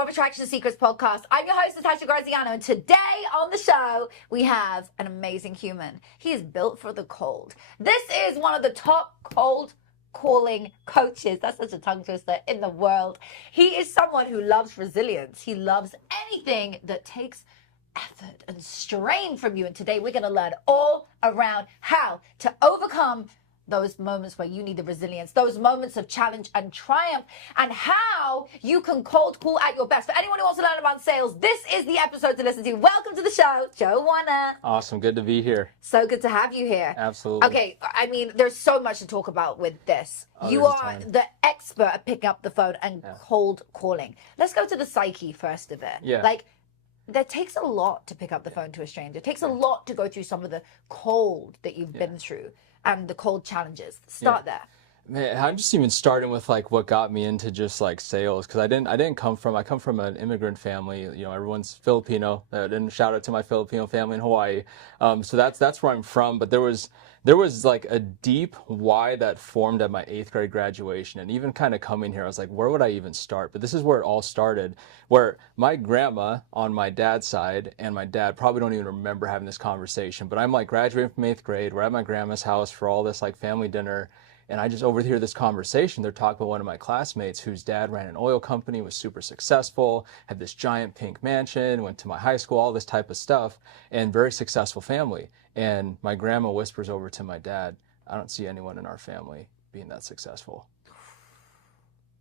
Law of Attraction Secrets podcast. I'm your host, Natasha Graziano, and today on the show, we have an amazing human. He is built for the cold. This is one of the top cold calling coaches, that's such a tongue twister, in the world. He is someone who loves resilience. He loves anything that takes effort and strain from you. And today we're going to learn all around how to overcome those moments where you need the resilience, those moments of challenge and triumph, and how you can cold call at your best. For anyone who wants to learn about sales, this is the episode to listen to. Welcome to the show, Joe Wanner. Awesome. Good to be here. So good to have you here. Absolutely. Okay, I mean, there's so much to talk about with this. You are the expert at picking up the phone and cold calling. Let's go to the psyche first of it. Yeah. Like, that takes a lot to pick up the phone to a stranger. It takes a lot to go through some of the cold that you've been through and the cold challenges. Start there. Man, I'm just even starting with like what got me into just like sales, because I come from an immigrant family. You know, everyone's Filipino. And shout out to my Filipino family in Hawaii. So that's where I'm from. But there was like a deep why that formed at my 8th grade graduation, and even kind of coming here, I was like, where would I even start? But this is where it all started, where my grandma on my dad's side and my dad probably don't even remember having this conversation. But I'm like graduating from 8th grade. We're at my grandma's house for all this like family dinner. And I just overhear this conversation. They're talking about one of my classmates whose dad ran an oil company, was super successful, had this giant pink mansion, went to my high school, all this type of stuff, and very successful family. And my grandma whispers over to my dad, I don't see anyone in our family being that successful.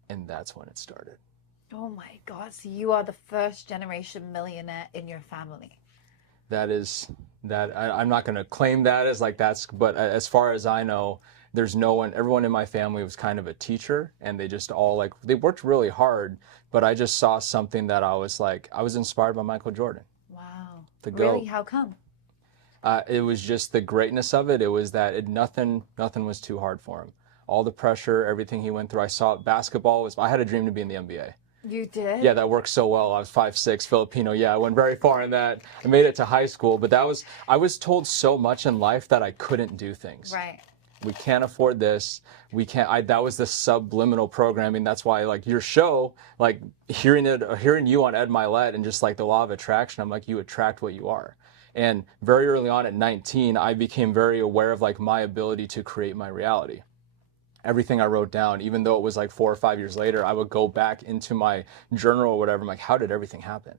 And that's when it started. Oh my God. So you are the first generation millionaire in your family. I'm not going to claim that as like but as far as I know, there's no one, everyone in my family was kind of a teacher, and they just all like, they worked really hard, but I just saw something that I was inspired by Michael Jordan. Wow. The GOAT. Really? How come? It was just the greatness of it. It was that nothing was too hard for him. All the pressure, everything he went through. I saw basketball I had a dream to be in the NBA. You did? Yeah, that worked so well. I was 5'6", Filipino. Yeah, I went very far in that. I made it to high school, but I was told so much in life that I couldn't do things. Right. We can't afford this. We can't. That was the subliminal programming. That's why, like your show, like hearing you on Ed Milet and just like the law of attraction, I'm like, you attract what you are. And very early on at 19, I became very aware of like my ability to create my reality. Everything I wrote down, even though it was like 4 or 5 years later, I would go back into my journal or whatever. I'm like, how did everything happen?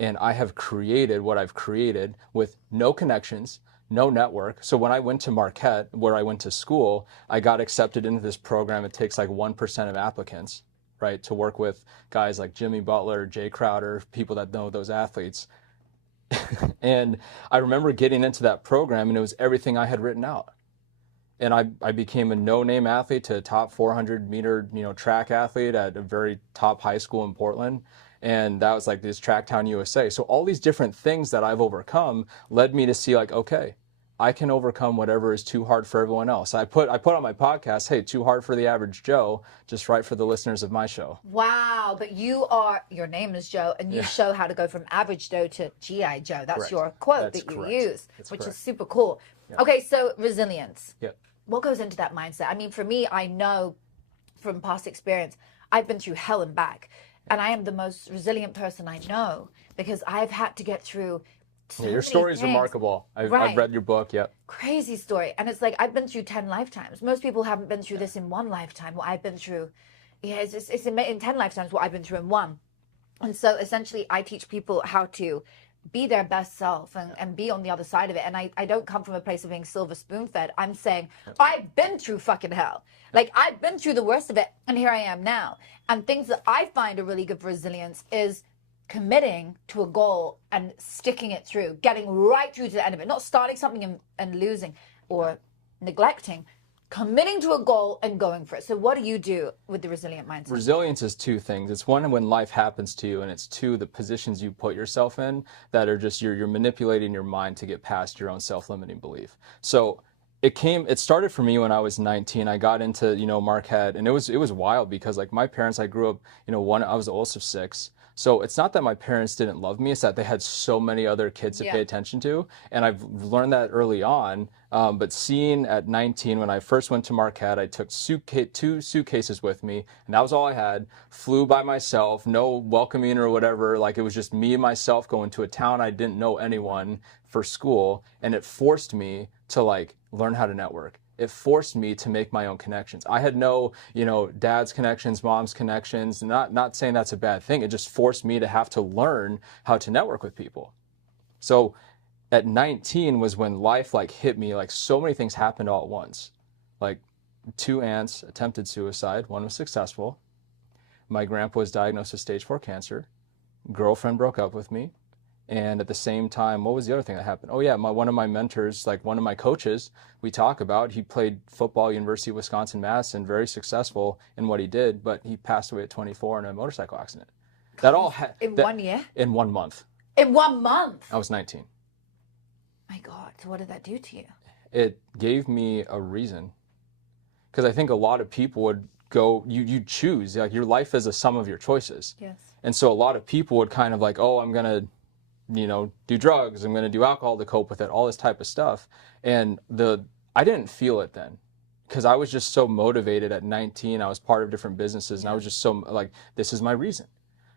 And I have created what I've created with no connections, no network. So when I went to Marquette, where I went to school, I got accepted into this program. It takes like 1% of applicants, right, to work with guys like Jimmy Butler, Jay Crowder, people that know those athletes. And I remember getting into that program, and it was everything I had written out. And I became a no-name athlete to a top 400-meter, track athlete at a very top high school in Portland. And that was like this Tracktown USA. So all these different things that I've overcome led me to see like, okay, I can overcome whatever is too hard for everyone else. I put on my podcast, hey, too hard for the average Joe, just right for the listeners of my show. Wow, but your name is Joe, and you show how to go from average Joe to G.I. Joe. That's correct. Your quote that you use, which is super cool. Yep. Okay, so resilience. Yep. What goes into that mindset? I mean, for me, I know from past experience, I've been through hell and back. And I am the most resilient person I know, because I've had to get through so your story is remarkable. I've read your book. Yep. Crazy story. And it's like, I've been through 10 lifetimes. Most people haven't been through this in one lifetime. What I've been through, it's in 10 lifetimes what I've been through in one. And so essentially I teach people how to be their best self and be on the other side of it. And I don't come from a place of being silver spoon fed. I'm saying, I've been through fucking hell. Like, I've been through the worst of it, and here I am now. And things that I find are really good for resilience is committing to a goal and sticking it through, getting right through to the end of it, not starting something and losing or neglecting, committing to a goal and going for it. So what do you do with the resilient mindset? Resilience is two things. It's one, when life happens to you, and it's two, the positions you put yourself in that are just you're manipulating your mind to get past your own self-limiting belief. So it started for me when I was 19. I got into, Marquette, and it was wild because like my parents, I grew up, I was the oldest of 6. So it's not that my parents didn't love me, it's that they had so many other kids to pay attention to. And I've learned that early on. But seeing at 19, when I first went to Marquette, I took 2 suitcases with me, and that was all I had. Flew by myself, no welcoming or whatever. Like, it was just me and myself going to a town I didn't know anyone for school. And it forced me to like learn how to network. It forced me to make my own connections. I had no, dad's connections, mom's connections. Not saying that's a bad thing. It just forced me to have to learn how to network with people. So at 19 was when life like hit me. Like, so many things happened all at once. Like, 2 aunts attempted suicide. One was successful. My grandpa was diagnosed with stage 4 cancer. Girlfriend broke up with me. And at the same time, what was the other thing that happened? Oh yeah, one of my mentors, like one of my coaches, we talk about, he played football, University of Wisconsin-Madison, very successful in what he did, but he passed away at 24 in a motorcycle accident. That all in 1 year? In 1 month. In 1 month? I was 19. My God, so what did that do to you? It gave me a reason. Because I think a lot of people would go, you choose, like your life is a sum of your choices. Yes. And so a lot of people would kind of like, oh, I'm going to do drugs, I'm going to do alcohol to cope with it, all this type of stuff. And I didn't feel it then because I was just so motivated at 19. I was part of different businesses and I was just so like, this is my reason.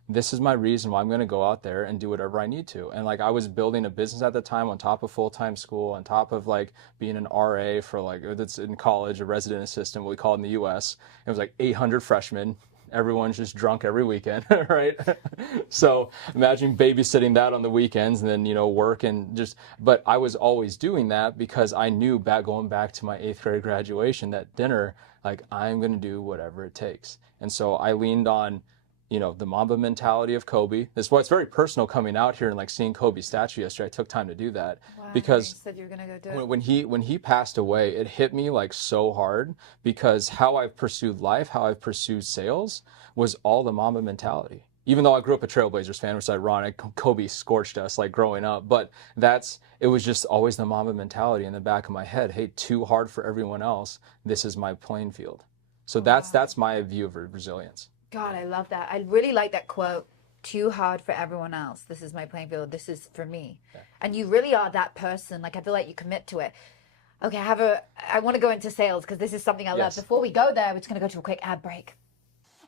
This is my reason why I'm going to go out there and do whatever I need to. And like, I was building a business at the time on top of full-time school, on top of like being an RA for like, that's in college, a resident assistant, what we call it in the US. It was like 800 freshmen. Everyone's just drunk every weekend, right? So imagine babysitting that on the weekends and then, work and just, but I was always doing that because I knew going back to my 8th grade graduation, that dinner, like I'm going to do whatever it takes. And so I leaned on, the Mamba mentality of Kobe. That's why it's very personal coming out here and like seeing Kobe's statue yesterday. I took time to do that because you said you were gonna go do it. When he passed away, it hit me like so hard because how I've pursued life, how I've pursued sales was all the Mamba mentality. Even though I grew up a Trailblazers fan, which is ironic, Kobe scorched us like growing up, but it was just always the Mamba mentality in the back of my head. Hey, too hard for everyone else. This is my playing field. So that's my view of resilience. God, I love that. I really like that quote. Too hard for everyone else. This is my playing field. This is for me. Yeah. And you really are that person. Like, I feel like you commit to it. Okay, I want to go into sales because this is something I love. Before we go there, we're just going to go to a quick ad break.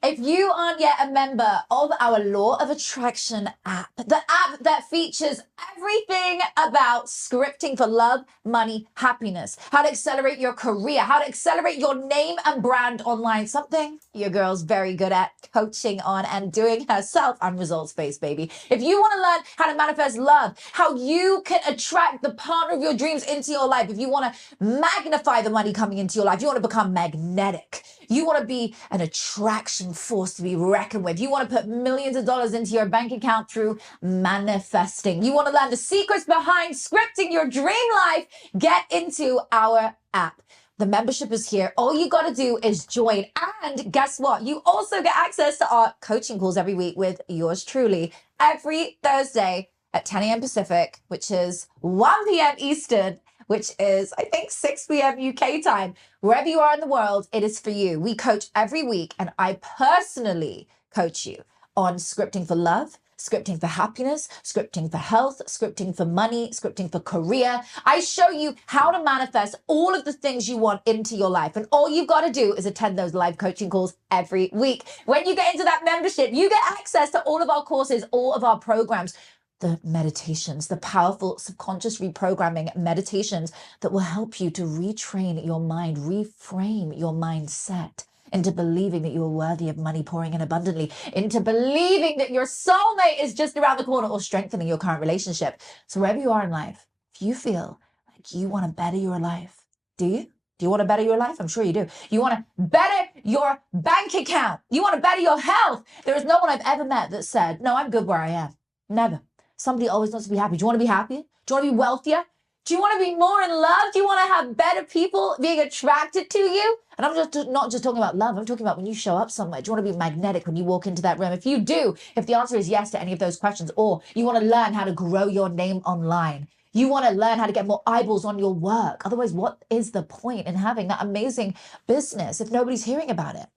If you aren't yet a member of our Law of Attraction app, the app that features everything about scripting for love, money, happiness, how to accelerate your career, how to accelerate your name and brand online, something your girl's very good at coaching on and doing herself. I'm results-based, baby. If you want to learn how to manifest love, how you can attract the partner of your dreams into your life, if you want to magnify the money coming into your life, you want to become magnetic, you want to be an attraction force to be reckoned with, you want to put millions of dollars into your bank account through manifesting, you want to learn the secrets behind scripting your dream life, get into our app. The membership is here. All you got to do is join. And guess what? You also get access to our coaching calls every week with yours truly every Thursday at 10 a.m. Pacific, which is 1 p.m. Eastern, which is, I think, 6 p.m. UK time. Wherever you are in the world, it is for you. We coach every week, and I personally coach you on scripting for love, scripting for happiness, scripting for health, scripting for money, scripting for career. I show you how to manifest all of the things you want into your life. And all you've got to do is attend those live coaching calls every week. When you get into that membership, you get access to all of our courses, all of our programs, the meditations, the powerful subconscious reprogramming meditations that will help you to retrain your mind, reframe your mindset into believing that you are worthy of money pouring in abundantly, into believing that your soulmate is just around the corner, or strengthening your current relationship. So wherever you are in life, if you feel like you want to better your life, do you? Do you want to better your life? I'm sure you do. You want to better your bank account. You want to better your health. There is no one I've ever met that said, no, I'm good where I am. Never. Somebody always wants to be happy. Do you want to be happier? Do you want to be wealthier? Do you want to be more in love? Do you want to have better people being attracted to you? And I'm just not just talking about love. I'm talking about when you show up somewhere. Do you want to be magnetic when you walk into that room? If you do, if the answer is yes to any of those questions, or you want to learn how to grow your name online, you want to learn how to get more eyeballs on your work. Otherwise, what is the point in having that amazing business if nobody's hearing about it?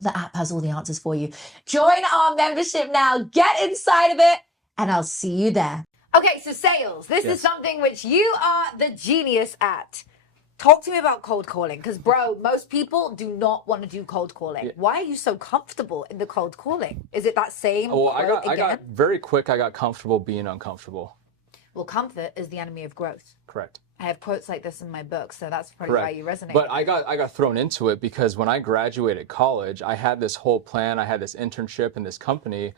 The app has all the answers for you. Join our membership now. Get inside of it, and I'll see you there. Okay, so sales. This is something which you are the genius at. Talk to me about cold calling, because bro, most people do not want to do cold calling. Why are you so comfortable in the cold calling? Is it that same? Well, I got very quick. I got comfortable being uncomfortable. Well, comfort is the enemy of growth. Correct. I have quotes like this in my book, so that's probably why you resonate. But I got thrown into it because when I graduated college, I had this whole plan. I had this internship in this company,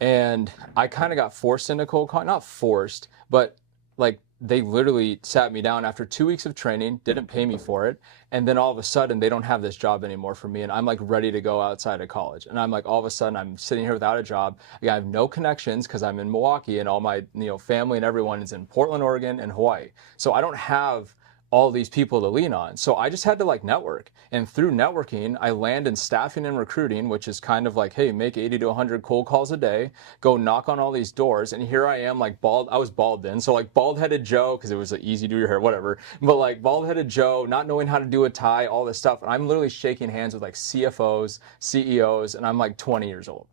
and I kind of got forced into cold calling. Not forced, but like they literally sat me down after 2 weeks of training, didn't pay me for it, and then all of a sudden they don't have this job anymore for me, and I'm like ready to go outside of college, and I'm like all of a sudden I'm sitting here without a job. I have no connections because I'm in Milwaukee, and all my family and everyone is in Portland, Oregon, and Hawaii. So I don't have all these people to lean on. So I just had to like network. And through networking, I land in staffing and recruiting, which is kind of like, hey, make 80 to 100 cold calls a day, go knock on all these doors. And here I am like bald. I was bald then. So like bald-headed Joe, because it was like, easy to do your hair, whatever. But like bald-headed Joe, not knowing how to do a tie, all this stuff. And I'm literally shaking hands with like CFOs, CEOs, and I'm like 20 years old.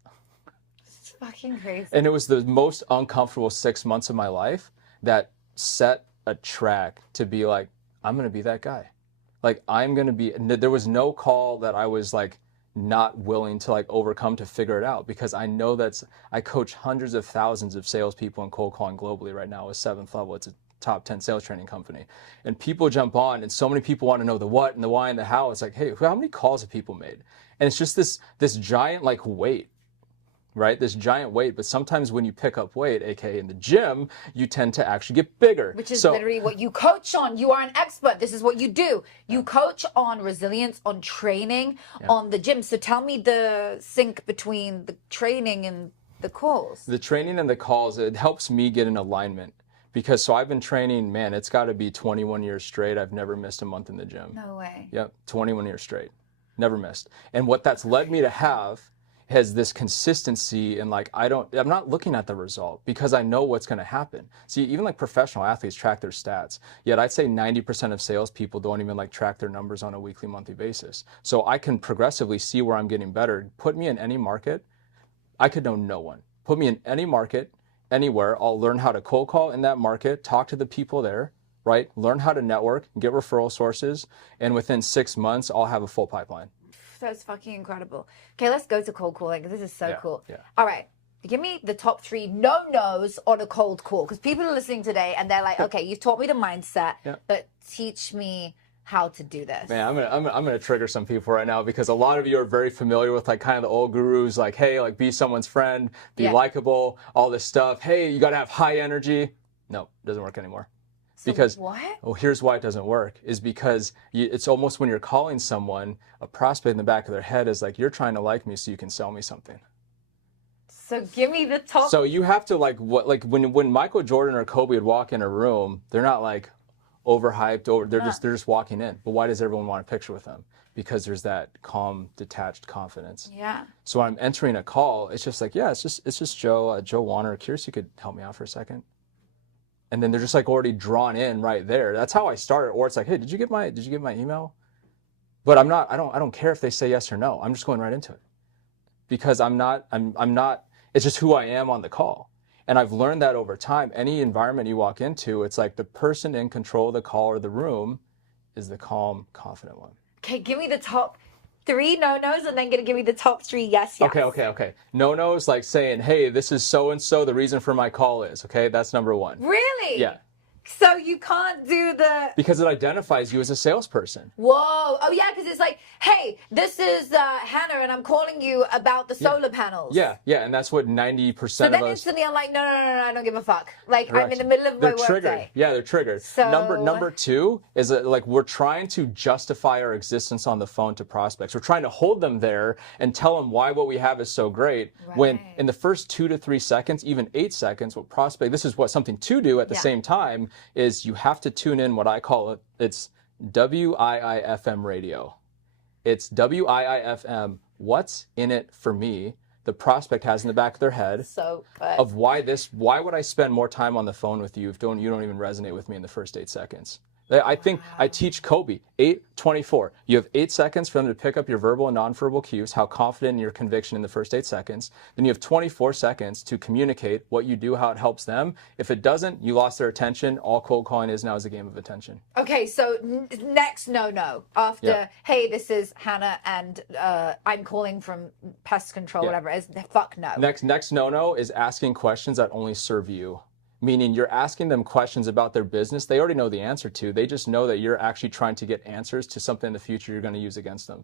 It's fucking crazy. And it was the most uncomfortable 6 months of my life that set a track to be like, I'm going to be that guy. Like I'm going to be, there was no call that I was like not willing to like overcome to figure it out, because I know I coach hundreds of thousands of salespeople in cold calling globally right now with 7th Level. It's a top 10 sales training company. And people jump on and so many people want to know the what and the why and the how. It's like, hey, how many calls have people made? And it's just this giant like weight. Right? This giant weight, but sometimes when you pick up weight, aka in the gym, you tend to actually get bigger. Which is literally what you coach on. You are an expert. This is what you do. You coach on resilience, on training, on the gym. So tell me the sync between the training and the calls. The training and the calls, it helps me get in alignment. Because so I've been training, man, it's got to be 21 years straight. I've never missed a month in the gym. No way. Yep, 21 years straight. Never missed. And what that's led me to have has this consistency, and like I'm not looking at the result because I know what's going to happen. See, even like professional athletes track their stats, yet I'd say 90% of salespeople don't even like track their numbers on a weekly, monthly basis. So I can progressively see where I'm getting better. Put me in any market, I could know no one. Put me in any market, anywhere, I'll learn how to cold call in that market, talk to the people there, right? Learn how to network, get referral sources, and within 6 months, I'll have a full pipeline. That's fucking incredible. Okay, let's go to cold calling. This is so cool. Yeah. All right. Give me the top 3 no-nos on a cold call. Because people are listening today and they're like, okay, you've taught me the mindset, but teach me how to do this. Man, I'm gonna trigger some people right now, because a lot of you are very familiar with like kind of the old gurus, like, hey, like be someone's friend, be likable, all this stuff. Hey, you gotta have high energy. No, it doesn't work anymore. So because what? Well, here's why it doesn't work, is because it's almost when you're calling someone, a prospect in the back of their head is like, you're trying to like me so you can sell me something. So give me the top. So you have to when Michael Jordan or Kobe would walk in a room, they're not like overhyped, they're just walking in. But why does everyone want a picture with them? Because there's that calm, detached confidence. Yeah. So when I'm entering a call, it's just like, it's just Joe Wanner. Curious, you could help me out for a second. And then they're just like already drawn in right there. That's how I started. Or it's like, hey, did you get my email? But I don't care if they say yes or no. I'm just going right into it. Because I'm not, it's just who I am on the call. And I've learned that over time. Any environment you walk into, it's like the person in control of the call or the room is the calm, confident one. Okay, give me the top 3 no-nos and then gonna give me the top 3 yes. Okay. No-nos, like saying, hey, this is so-and-so, the reason for my call is, okay? That's number 1. Really? Yeah. So you can't do the... Because it identifies you as a salesperson. Whoa. Oh, yeah, because it's like, hey, this is Hannah, and I'm calling you about the solar panels. Yeah, and that's what 90% of us... So then instantly I'm like, no, I don't give a fuck. Like, Correct. I'm in the middle of my work day. Yeah, they're triggered. So... Number 2 is like we're trying to justify our existence on the phone to prospects. We're trying to hold them there and tell them why what we have is so great. Right. When in the first 2 to 3 seconds, even 8 seconds, this is what something to do at the same time, is you have to tune in what I call it's WIIFM radio. It's WIIFM, what's in it for me, the prospect has in the back of their head. So good. Of why would I spend more time on the phone with you if you don't even resonate with me in the first 8 seconds? I think I teach Kobe 8-24. You have 8 seconds for them to pick up your verbal and nonverbal cues, how confident in your conviction in the first 8 seconds. Then you have 24 seconds to communicate what you do, how it helps them. If it doesn't, you lost their attention. All cold calling is now is a game of attention. Okay, so next no after, hey, this is Hannah and I'm calling from pest control, whatever it is, fuck no. Next no is asking questions that only serve you. Meaning you're asking them questions about their business they already know the answer to. They just know that you're actually trying to get answers to something in the future you're going to use against them.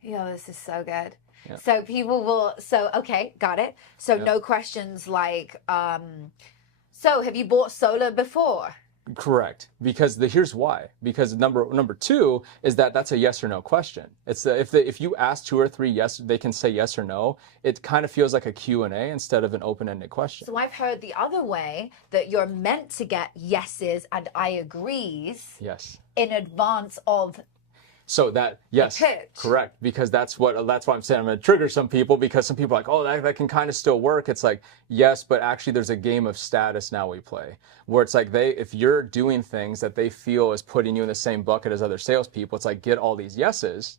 Yo, this is so good. Yeah. So people will, okay, got it. So no questions like, so have you bought solar before? Correct. Because here's why. Because number 2 is that's a yes or no question. It's if you ask 2 or 3 yes, they can say yes or no. It kind of feels like a Q&A instead of an open-ended question. So I've heard the other way that you're meant to get yeses and I agrees. Yes. In advance of. So that, yes, correct. Because that's why I'm saying I'm going to trigger some people, because some people are like, oh, that can kind of still work. It's like, yes, but actually there's a game of status now we play where it's like if you're doing things that they feel is putting you in the same bucket as other salespeople, it's like, get all these yeses,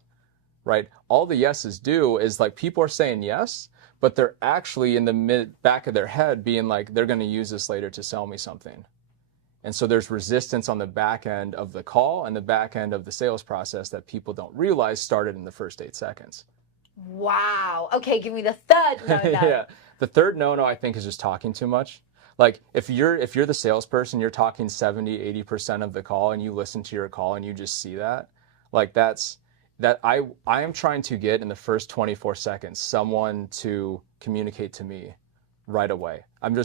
right? All the yeses do is like people are saying yes, but they're actually in the back of their head being like, they're going to use this later to sell me something. And so there's resistance on the back end of the call and the back end of the sales process that people don't realize started in the first 8 seconds. Wow. Okay, give me the third no. Yeah. The third no I think is just talking too much. Like if you're the salesperson, you're talking 70-80% of the call and you listen to your call and you just see that. Like I am trying to get in the first 24 seconds someone to communicate to me right away. I'm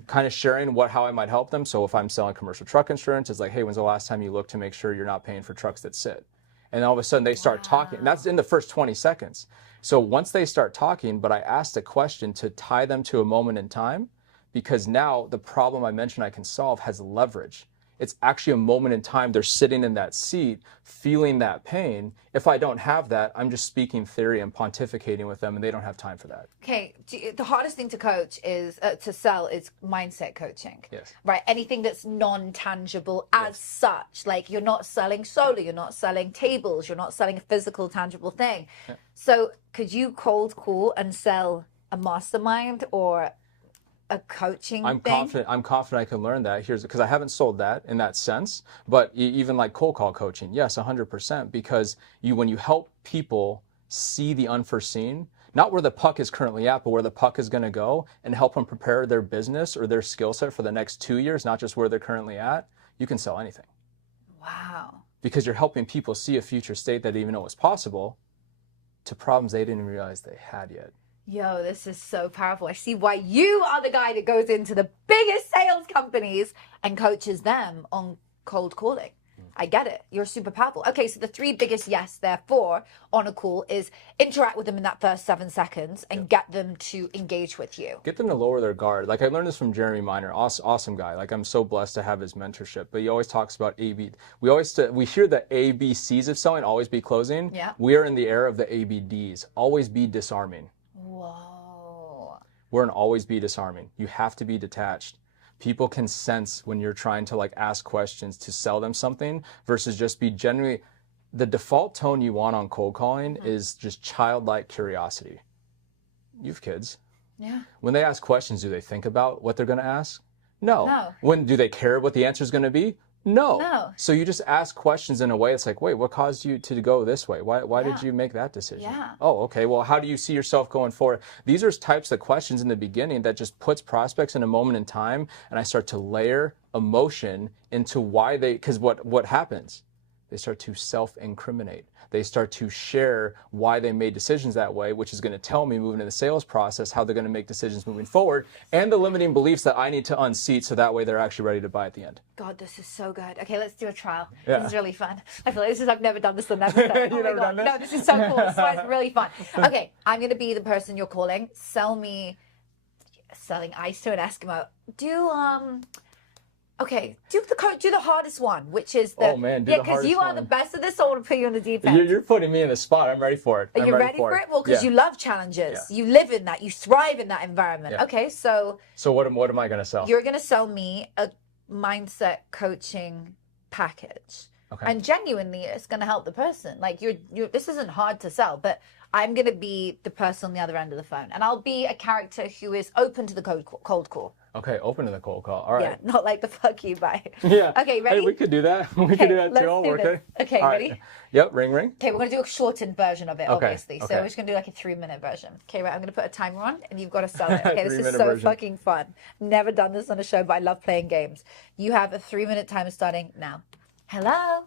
kind of sharing how I might help them. So if I'm selling commercial truck insurance, it's like, hey, when's the last time you looked to make sure you're not paying for trucks that sit? And all of a sudden they start talking. And that's in the first 20 seconds. So once they start talking, but I asked a question to tie them to a moment in time, because now the problem I mentioned I can solve has leverage. It's actually a moment in time. They're sitting in that seat, feeling that pain. If I don't have that, I'm just speaking theory and pontificating with them, and they don't have time for that. Okay, the hardest thing to coach is to sell is mindset coaching. Yes. Right. Anything that's non-tangible as such. Like you're not selling solar, you're not selling tables, you're not selling a physical, tangible thing. Yeah. So could you cold call and sell a mastermind or a coaching thing? I'm confident I can learn that. Because I haven't sold that in that sense, but even like cold call coaching, yes, 100%. Because when you help people see the unforeseen, not where the puck is currently at, but where the puck is going to go, and help them prepare their business or their skill set for the next 2 years, not just where they're currently at, you can sell anything. Wow. Because you're helping people see a future state that they even know was possible to problems they didn't realize they had yet. Yo, this is so powerful. I see why you are the guy that goes into the biggest sales companies and coaches them on cold calling. I get it. You're super powerful. Okay, so the 3 biggest yes, therefore, on a call is interact with them in that first 7 seconds and get them to engage with you. Get them to lower their guard. Like I learned this from Jeremy Miner, awesome guy. Like I'm so blessed to have his mentorship. But he always talks about AB. We hear the ABCs of selling, always be closing. Yeah. We are in the era of the ABDs, always be disarming. Whoa. We're an always be disarming. You have to be detached. People can sense when you're trying to like ask questions to sell them something versus just be genuinely. The default tone you want on cold calling is just childlike curiosity. You have kids. Yeah. When they ask questions, do they think about what they're going to ask? No. No. When do they care what the answer is going to be? No. No. So you just ask questions in a way it's like, wait, what caused you to go this way? Why did you make that decision? Yeah. Oh, okay. Well, how do you see yourself going forward? These are types of questions in the beginning that just puts prospects in a moment in time, and I start to layer emotion into why because what happens? They start to self-incriminate. They start to share why they made decisions that way, which is going to tell me moving in the sales process how they're going to make decisions moving forward, and the limiting beliefs that I need to unseat so that way they're actually ready to buy at the end. God, this is so good. Okay, let's do a trial. Yeah. This is really fun. I feel like I've never done this on episode. You've never done this? No, this is so cool. This is really fun. Okay, I'm going to be the person you're calling. Sell me selling ice to an Eskimo. Okay, do the hardest one, which is the... Oh, man, do the hardest because you are one. the best of this, so I want to put you on the deep end. You're putting me in the spot. I'm ready for it. Are you ready for it? Well, because you love challenges. Yeah. You live in that. You thrive in that environment. Yeah. Okay, so... So what am I going to sell? You're going to sell me a mindset coaching package. Okay. And genuinely, it's going to help the person. Like this isn't hard to sell, but I'm going to be the person on the other end of the phone. And I'll be a character who is open to the cold call. Okay, open to the cold call. All right. Yeah, not like the fuck you bye. Yeah. Okay, ready? Hey, we could do that. We could do that too. I'll work it. Okay, All ready? right. Yep, ring, ring. Okay, we're going to do a shortened version of it, obviously. So okay. we're just going to do like a 3-minute version. Okay, right, I'm going to put a timer on and you've got to sell it. Okay, this is 3-minute so version. fucking fun. Never done this on a show, but I love playing games. You have a 3-minute timer starting now. Hello?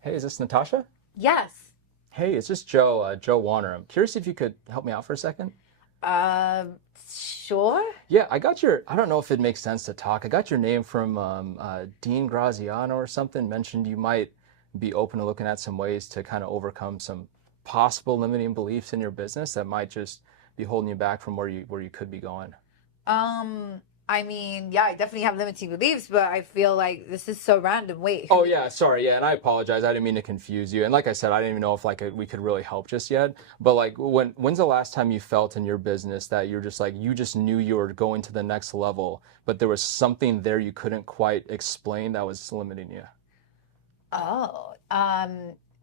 Hey, is this Natasha? Yes. Hey, it's just Joe Wanner. I'm curious if you could help me out for a second. Sure. Yeah, I don't know if it makes sense to talk. I got your name from Dean Graziano or something, mentioned you might be open to looking at some ways to kind of overcome some possible limiting beliefs in your business that might just be holding you back from where you could be going. I mean, yeah, I definitely have limiting beliefs, but I feel like this is so random. Wait. Oh yeah, sorry, yeah, and I apologize. I didn't mean to confuse you. And like I said, I didn't even know if we could really help just yet. But like, when's the last time you felt in your business that you're just like you just knew you were going to the next level, but there was something there you couldn't quite explain that was limiting you? Oh,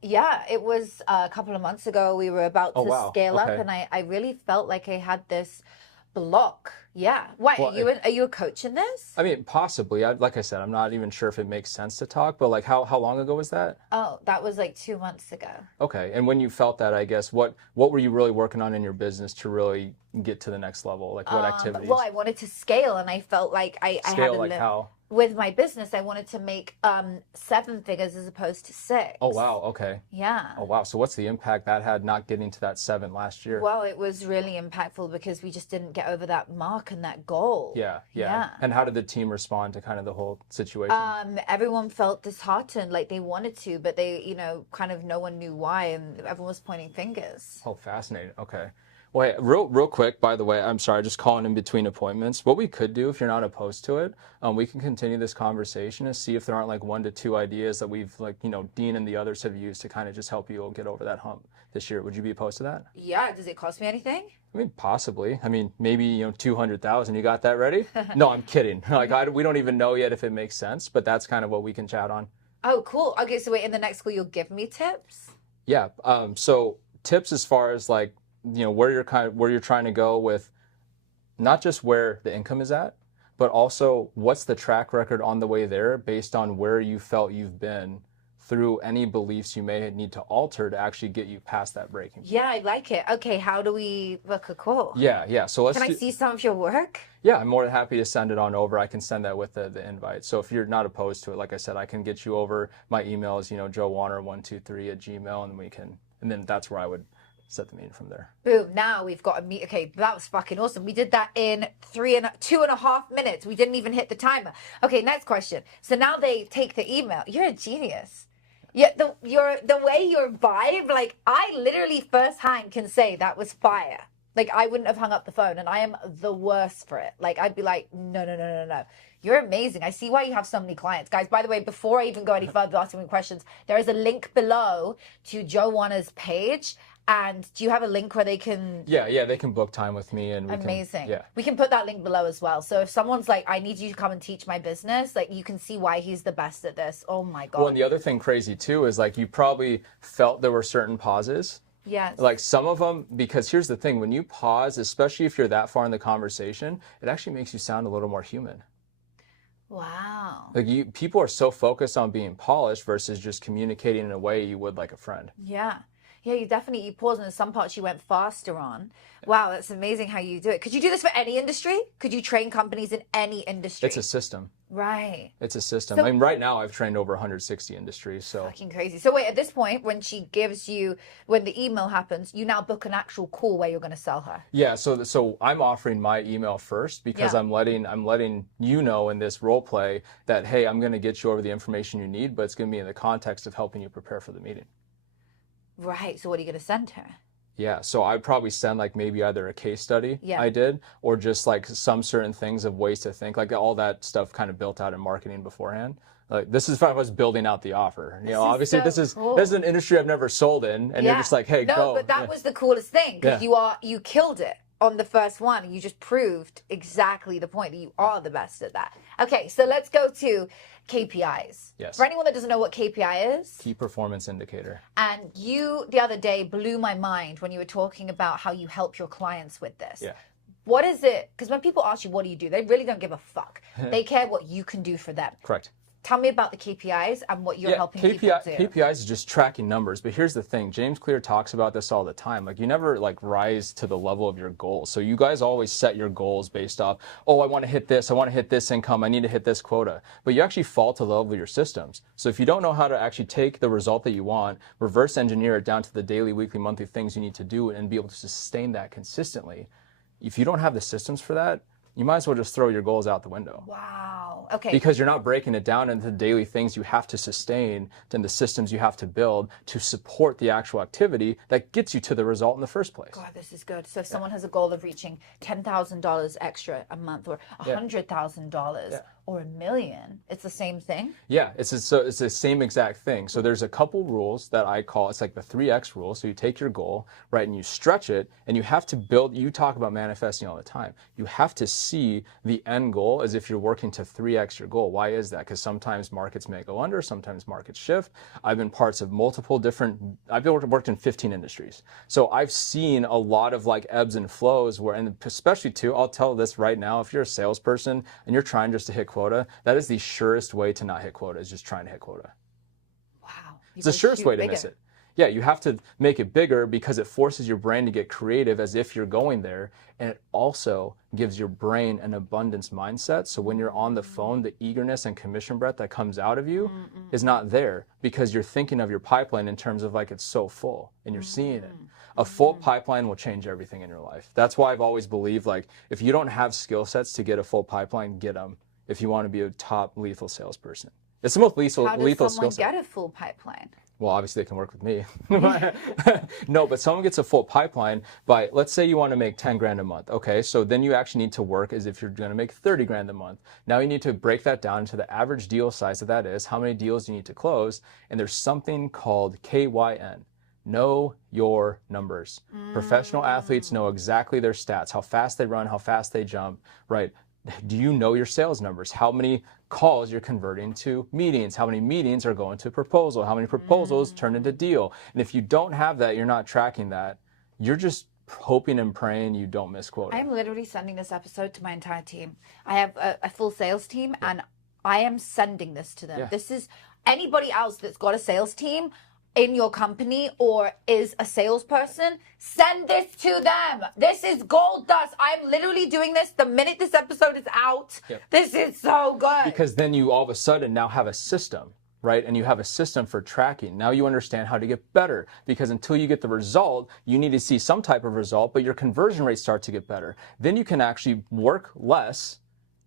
yeah, it was a couple of months ago. We were about to scale up, and I really felt like I had this block. Yeah. Why? Well, are you a coach in this? I mean, possibly. Like I said, I'm not even sure if it makes sense to talk, but like how long ago was that? Oh, that was like 2 months ago. Okay. And when you felt that, I guess, what were you really working on in your business to really get to the next level? Like what activities? Well, I wanted to scale, and I felt like I had Scale like how? With my business, I wanted to make 7 figures as opposed to 6. Oh, wow. Okay. Yeah. Oh, wow. So what's the impact that had not getting to that 7 last year? Well, it was really impactful because we just didn't get over that mark and that goal. Yeah. And how did the team respond to kind of the whole situation? Everyone felt disheartened, like they wanted to, but they, kind of no one knew why, and everyone was pointing fingers. Oh, fascinating. Okay. Well, hey, real quick, by the way, I'm sorry, just calling in between appointments. What we could do, if you're not opposed to it, we can continue this conversation and see if there aren't like 1 to 2 ideas that we've Dean and the others have used to kind of just help you get over that hump this year. Would you be opposed to that? Yeah. Does it cost me anything? I mean, possibly. I mean, maybe 200,000. You got that ready? No, I'm kidding. We don't even know yet if it makes sense, but that's kind of what we can chat on. Oh, cool. Okay, so wait, in the next school, you'll give me tips? Yeah. So tips as far as like, where you're trying to go with not just where the income is at, but also what's the track record on the way there based on where you felt you've been through any beliefs you may need to alter to actually get you past that breaking point. Yeah, I like it. Okay, how do we book a call? Yeah. So let's Can I see some of your work? Yeah, I'm more than happy to send it on over. I can send that with the invite. So if you're not opposed to it, like I said, I can get you over. My email is, joewanner123@gmail, and then that's where I would set the meeting from there. Boom. Now we've got a meet. Okay, that was fucking awesome. We did that in 2.5 minutes. We didn't even hit the timer. Okay, next question. So now they take the email. You're a genius. Yeah, the way your vibe, like I literally firsthand can say that was fire. Like I wouldn't have hung up the phone, and I am the worst for it. Like I'd be like, no. You're amazing. I see why you have so many clients. Guys, by the way, before I even go any further asking me questions, there is a link below to Joe Wanner's page. And do you have a link where they can... Yeah, they can book time with me. And Amazing. Yeah. We can put that link below as well. So if someone's like, I need you to come and teach my business, like you can see why he's the best at this. Oh my God. Well, and the other thing crazy too is like you probably felt there were certain pauses. Yes. Like some of them, because here's the thing, when you pause, especially if you're that far in the conversation, it actually makes you sound a little more human. Wow. Like people are so focused on being polished versus just communicating in a way you would like a friend. Yeah. Yeah, you paused, and some parts you went faster on. Wow, that's amazing how you do it. Could you do this for any industry? Could you train companies in any industry? It's a system. Right. It's a system. So, I mean, right now I've trained over 160 industries. So fucking crazy. So wait, at this point, when the email happens, you now book an actual call where you're going to sell her. Yeah. So I'm offering my email first because I'm letting you know in this role play that, hey, I'm going to get you over the information you need, but it's going to be in the context of helping you prepare for the meeting. Right. So what are you going to send her? Yeah. So I'd probably send like maybe either a case study I did or just like some certain things of ways to think, like all that stuff kind of built out in marketing beforehand. Like this is if I was building out the offer. Obviously this is an industry I've never sold in, and you're just like, hey, go. No, but that was the coolest thing because you killed it on the first one, you just proved exactly the point that you are the best at that. Okay, so let's go to KPIs. Yes. For anyone that doesn't know what KPI is, Key performance indicator. and you the other day blew my mind when you were talking about how you help your clients with this. Yeah. What is it? Because when people ask you, what do you do? They really don't give a fuck. They care what you can do for them. Correct. Tell me about the KPIs and what you're helping people do. KPIs is just tracking numbers, but here's the thing. James Clear talks about this all the time. Like, you never like rise to the level of your goals. So you guys always set your goals based off, oh, I want to hit this, I want to hit this income, I need to hit this quota. But you actually fall to the level of your systems. So if you don't know how to actually take the result that you want, reverse engineer it down to the daily, weekly, monthly things you need to do and be able to sustain that consistently. If you don't have the systems for that, you might as well just throw your goals out the window. Wow. Okay. Because you're not breaking it down into the daily things you have to sustain and the systems you have to build to support the actual activity that gets you to the result in the first place. God, this is good. So if someone has a goal of reaching $10,000 extra a month or $100,000 or $1 million, it's the same thing? Yeah, it's the same exact thing. So there's a couple rules that I call, it's like the 3X rule. So you take your goal, right, and you stretch it, and you have to build, you talk about manifesting all the time. You have to see the end goal as if you're working to 3X your goal. Why is that? Because sometimes markets may go under, sometimes markets shift. I've been parts of multiple different, I've worked in 15 industries. So I've seen a lot of like ebbs and flows where, and especially too, I'll tell this right now, if you're a salesperson and you're trying just to hit quota, that is the surest way to not hit quota, is just trying to hit quota. Wow. It's the surest way to miss it. Yeah, you have to make it bigger because it forces your brain to get creative as if you're going there. And it also gives your brain an abundance mindset. So when you're on the phone, the eagerness and commission breath that comes out of you is not there because you're thinking of your pipeline in terms of like it's so full and you're seeing it. A full pipeline will change everything in your life. That's why I've always believed, like, if you don't have skill sets to get a full pipeline, get them if you want to be a top lethal salesperson. It's the most lethal skill set. How does someone get a full pipeline? Well, obviously they can work with me. No, but someone gets a full pipeline by, let's say you want to make 10 grand a month. Okay, so then you actually need to work as if you're going to make 30 grand a month. Now you need to break that down to the average deal size that is, how many deals you need to close, and there's something called KYN. Know your numbers. Professional athletes know exactly their stats, how fast they run, how fast they jump, right? Do you know your sales numbers? How many calls you're converting to meetings? How many meetings are going to proposal? How many proposals turn into deal? And if you don't have that, you're not tracking that, you're just hoping and praying you don't miss quota. I'm literally sending this episode to my entire team. I have a full sales team and I am sending this to them. Yeah. This is anybody else that's got a sales team in your company or is a salesperson, send this to them. This is gold dust. I'm literally doing this the minute this episode is out. Yep. This is so good. Because then you all of a sudden now have a system, right? And you have a system for tracking. Now you understand how to get better, because until you get the result, you need to see some type of result, but your conversion rates start to get better. Then you can actually work less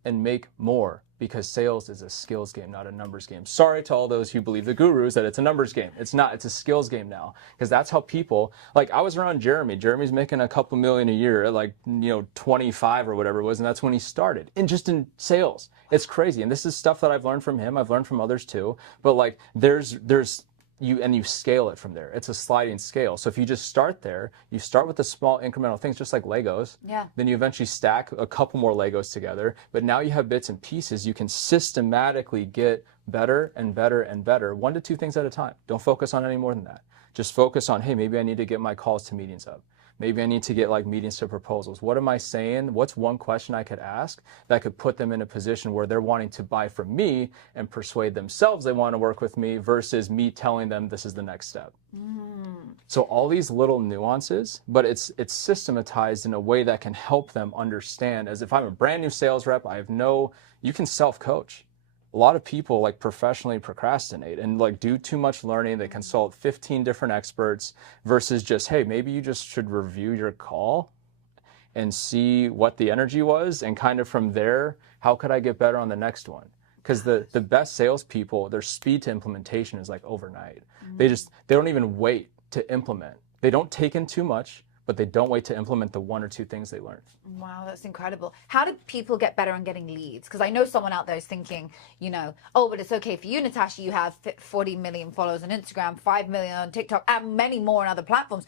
and make more, because sales is a skills game, not a numbers game. Sorry to all those who believe the gurus that it's a numbers game. It's not, it's a skills game now. Because that's how people, like I was around Jeremy. Jeremy's making a couple million a year at like, 25 or whatever it was. And that's when he started just in sales. It's crazy. And this is stuff that I've learned from him. I've learned from others too. But like you scale it from there. It's a sliding scale. So if you just start there, you start with the small incremental things, just like Legos. Yeah. Then you eventually stack a couple more Legos together. But now you have bits and pieces. You can systematically get better and better and better, 1 to 2 things at a time. Don't focus on any more than that. Just focus on, hey, maybe I need to get my calls to meetings up. Maybe I need to get like meetings to proposals. What am I saying? What's one question I could ask that could put them in a position where they're wanting to buy from me and persuade themselves they want to work with me versus me telling them this is the next step. So all these little nuances, but it's systematized in a way that can help them understand. As if I'm a brand new sales rep, you can self-coach. A lot of people like professionally procrastinate and like do too much learning. They consult 15 different experts versus just, hey, maybe you just should review your call and see what the energy was. And kind of from there, how could I get better on the next one? Because the best salespeople, their speed to implementation is like overnight. They don't even wait to implement. They don't take in too much, but they don't wait to implement the 1 or 2 things they learned. Wow, that's incredible. How do people get better on getting leads? Because I know someone out there is thinking, oh, but it's okay for you, Natasha. You have 40 million followers on Instagram, 5 million on TikTok, and many more on other platforms.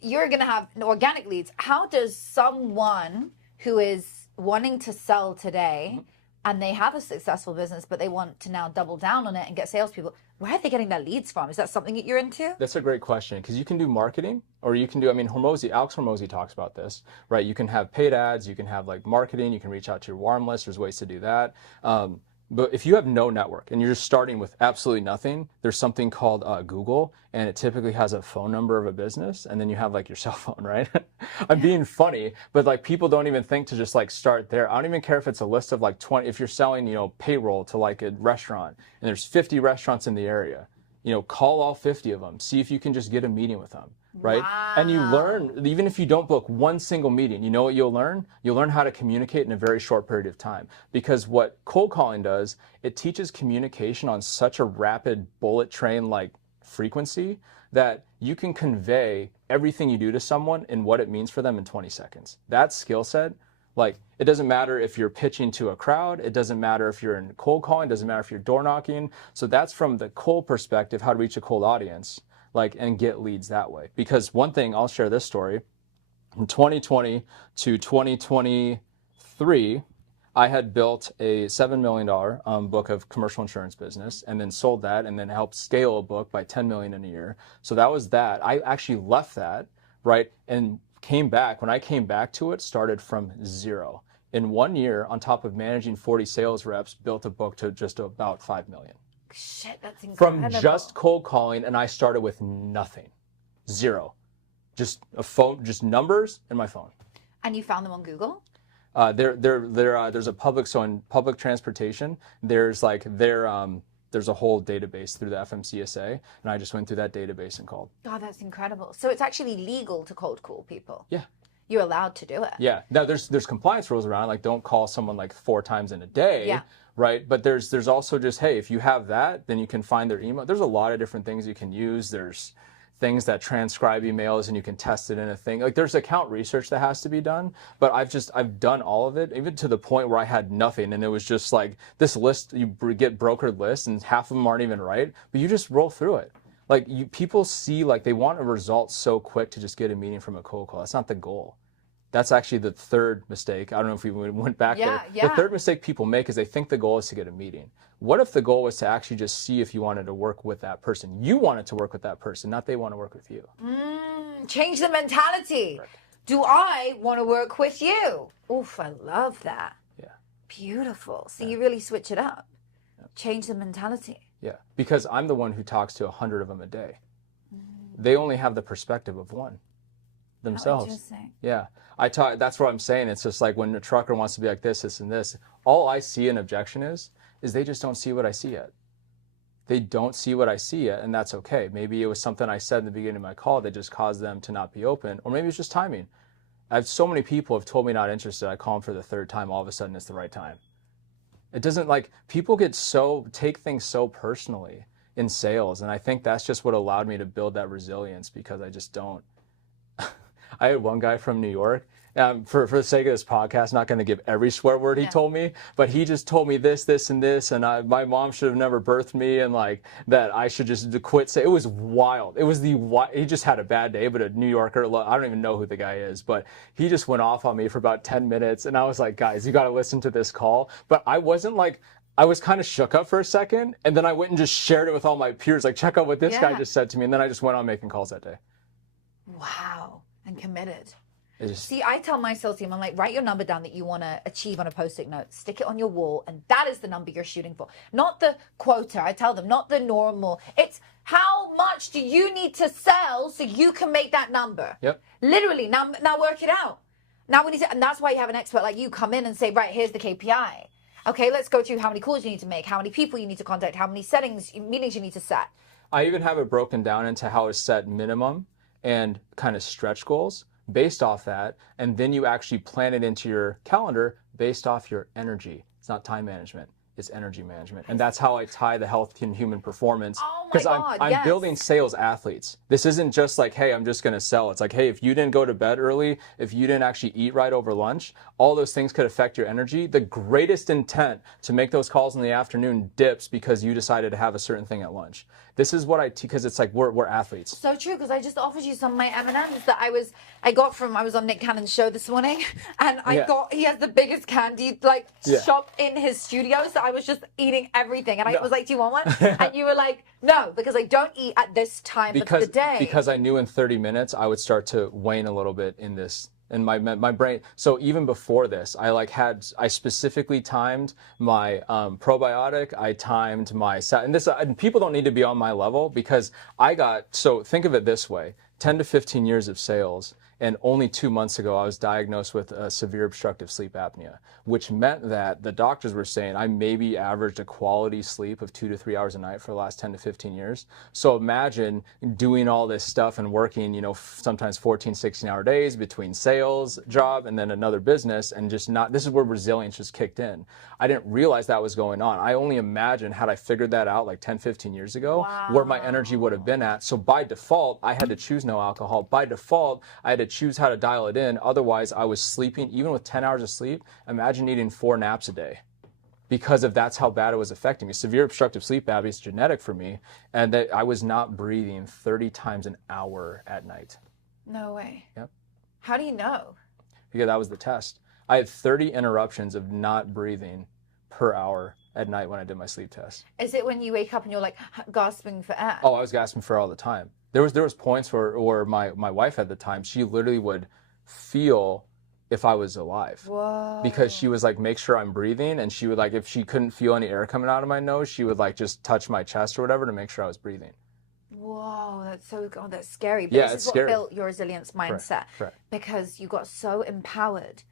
you're going to have organic leads. How does someone who is wanting to sell today and they have a successful business, but they want to now double down on it and get salespeople, where are they getting their leads from? Is that something that you're into? That's a great question, because you can do marketing, or you can do, Alex Hormozy talks about this, right? You can have paid ads, you can have like marketing, you can reach out to your warm list, there's ways to do that. But if you have no network and you're just starting with absolutely nothing, there's something called Google, and it typically has a phone number of a business, and then you have like your cell phone, right? I'm being funny, but like people don't even think to just like start there. I don't even care if it's a list of like 20, if you're selling, payroll to like a restaurant and there's 50 restaurants in the area, call all 50 of them, see if you can just get a meeting with them. Right? Wow. And you learn, even if you don't book one single meeting, you know what you'll learn? You'll learn how to communicate in a very short period of time. Because what cold calling does, it teaches communication on such a rapid bullet train like frequency that you can convey everything you do to someone and what it means for them in 20 seconds. That skill set, like, it doesn't matter if you're pitching to a crowd, it doesn't matter if you're in cold calling, it doesn't matter if you're door knocking. So that's from the cold perspective, how to reach a cold audience. And get leads that way. Because one thing, I'll share this story. From 2020 to 2023, I had built a $7 million book of commercial insurance business, and then sold that, and then helped scale a book by $10 million in a year. So that was that. I actually left that, right, and came back. When I came back to it, started from zero. In 1 year, on top of managing 40 sales reps, built a book to just about $5 million. Shit, that's incredible. From just cold calling, and I started with nothing, zero, just a phone, just numbers and my phone. And you found them on Google? There's a public, so in public transportation, there's a whole database through the FMCSA, and I just went through that database and called. God, that's incredible. So it's actually legal to cold call people? Yeah. You're allowed to do it? Yeah. Now there's compliance rules around it, like don't call someone like 4 times in a day. Yeah. Right. But there's also just, hey, if you have that, then you can find their email. There's a lot of different things you can use. There's things that transcribe emails and you can test it in a thing. Like there's account research that has to be done. But I've done all of it, even to the point where I had nothing. And it was just like this list, you get brokered lists and half of them aren't even right, but you just roll through it. Like people see, like they want a result so quick to just get a meeting from a cold call. That's not the goal. That's actually the third mistake. I don't know if we went back there. Yeah. The third mistake people make is they think the goal is to get a meeting. What if the goal was to actually just see if you wanted to work with that person? You wanted to work with that person, not they want to work with you. Change the mentality. Right. Do I want to work with you? Oof, I love that. Yeah. Beautiful. So you really switch it up. Yeah. Change the mentality. Yeah, because I'm the one who talks to 100 of them a day. They only have the perspective of one themselves. How interesting. Yeah. That's what I'm saying. It's just like when a trucker wants to be like this and this, all I see an objection is they just don't see what I see yet. They don't see what I see yet, and that's okay. Maybe it was something I said in the beginning of my call that just caused them to not be open, or maybe it's just timing. So many people have told me not interested. I call them for the third time, all of a sudden it's the right time. It doesn't, like, people take things so personally in sales, and I think that's just what allowed me to build that resilience, because I just don't. I had one guy from New York, for the sake of this podcast, not going to give every swear word he told me, but he just told me this, and this, and my mom should have never birthed me, and like that I should just quit. It was wild. He just had a bad day, but a New Yorker, I don't even know who the guy is, but he just went off on me for about 10 minutes, and I was like, guys, you got to listen to this call. But I wasn't like, I was kind of shook up for a second, and then I went and just shared it with all my peers, like, check out what this guy just said to me, and then I just went on making calls that day. Wow. And committed. See, I tell my sales team, I'm like, write your number down that you want to achieve on a Post-it note, stick it on your wall, and that is the number you're shooting for. Not the quota, I tell them, not the normal. It's how much do you need to sell so you can make that number? Yep. Literally, now work it out. Now we need to, and that's why you have an expert like you come in and say, right, here's the KPI. Okay, let's go through how many calls you need to make, how many people you need to contact, how many meetings you need to set. I even have it broken down into how to set minimum and kind of stretch goals based off that, and then you actually plan it into your calendar based off your energy. It's not time management, it's energy management. And that's how I tie the health and human performance Oh my Because God, I'm yes. building sales athletes. This isn't just like, hey, I'm just going to sell. It's like, hey, if you didn't go to bed early, if you didn't actually eat right over lunch, all those things could affect your energy. The greatest intent to make those calls in the afternoon dips because you decided to have a certain thing at lunch. This is what because it's like we're athletes. So true, because I just offered you some of my M&Ms that I was on Nick Cannon's show this morning, and he has the biggest candy shop in his studio, so I was just eating everything, and I was like, do you want one? And you were like, no, because I don't eat at this time of the day. Because I knew in 30 minutes I would start to wane a little bit in my brain. So even before this, I specifically timed my probiotic. I timed my and people don't need to be on my level because so think of it this way: 10 to 15 years of sales. And only 2 months ago, I was diagnosed with severe obstructive sleep apnea, which meant that the doctors were saying I maybe averaged a quality sleep of 2 to 3 hours a night for the last 10 to 15 years. So imagine doing all this stuff and working, sometimes 14, 16-hour days between sales job and then another business, and this is where resilience just kicked in. I didn't realize that was going on. I only imagined had I figured that out like 10, 15 years ago, where my energy would have been at. So by default, I had to choose no alcohol. By default, I had to choose how to dial it in. Otherwise, I was sleeping, even with 10 hours of sleep, imagine needing 4 naps a day because that's how bad it was affecting me. Severe obstructive sleep apnea is genetic for me, and that I was not breathing 30 times an hour at night. No way. Yep. How do you know? Because that was the test. I had 30 interruptions of not breathing per hour at night when I did my sleep test. Is it when you wake up and you're like gasping for air? Oh, I was gasping for air all the time. There was points where my wife at the time, she literally would feel if I was alive. Whoa. Because she was like, make sure I'm breathing, and she would if she couldn't feel any air coming out of my nose, she would just touch my chest or whatever to make sure I was breathing. Whoa, that's scary. But Yeah, this it's is what scary. built your resilience mindset. Correct. Because you got so empowered.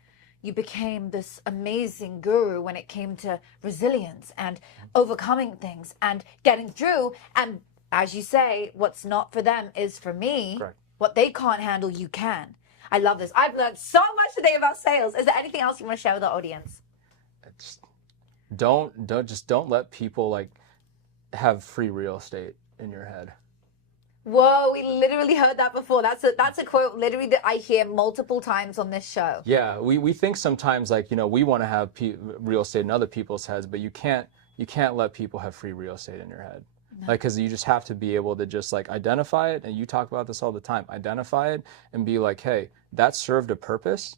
You became this amazing guru when it came to resilience and overcoming things and getting through. And as you say, what's not for them is for me. Correct. What they can't handle, you can. I love this. I've learned so much today about sales. Is there anything else you want to share with the audience? Don't let people have free real estate in your head. Whoa, we literally heard that before. That's a quote literally that I hear multiple times on this show. Yeah, we think sometimes we want to have real estate in other people's heads, but you can't let people have free real estate in your head. No. Because you just have to be able to just identify it, and you talk about this all the time. Identify it and be like, hey, that served a purpose.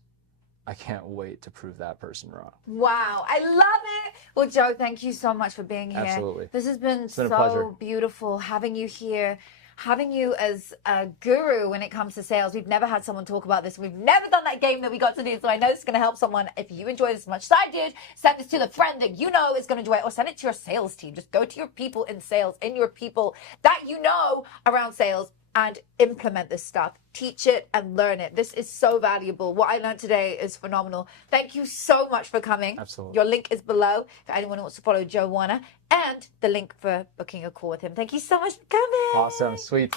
I can't wait to prove that person wrong. Wow, I love it. Well, Joe, thank you so much for being here. Absolutely. This has been a so pleasure. beautiful having you here. Having you as a guru when it comes to sales. We've never had someone talk about this. We've never done that game that we got to do. So I know it's going to help someone. If you enjoy this as much as I did, send this to the friend that you know is going to enjoy it, or send it to your sales team. Just go to your people in sales, in your people that you know around sales, and implement this stuff. Teach it and learn it. This is so valuable. What I learned today is phenomenal. Thank you so much for coming. Absolutely. Your link is below if anyone wants to follow Joe Wanner, and the link for booking a call with him. Thank you so much for coming. Awesome. Sweet.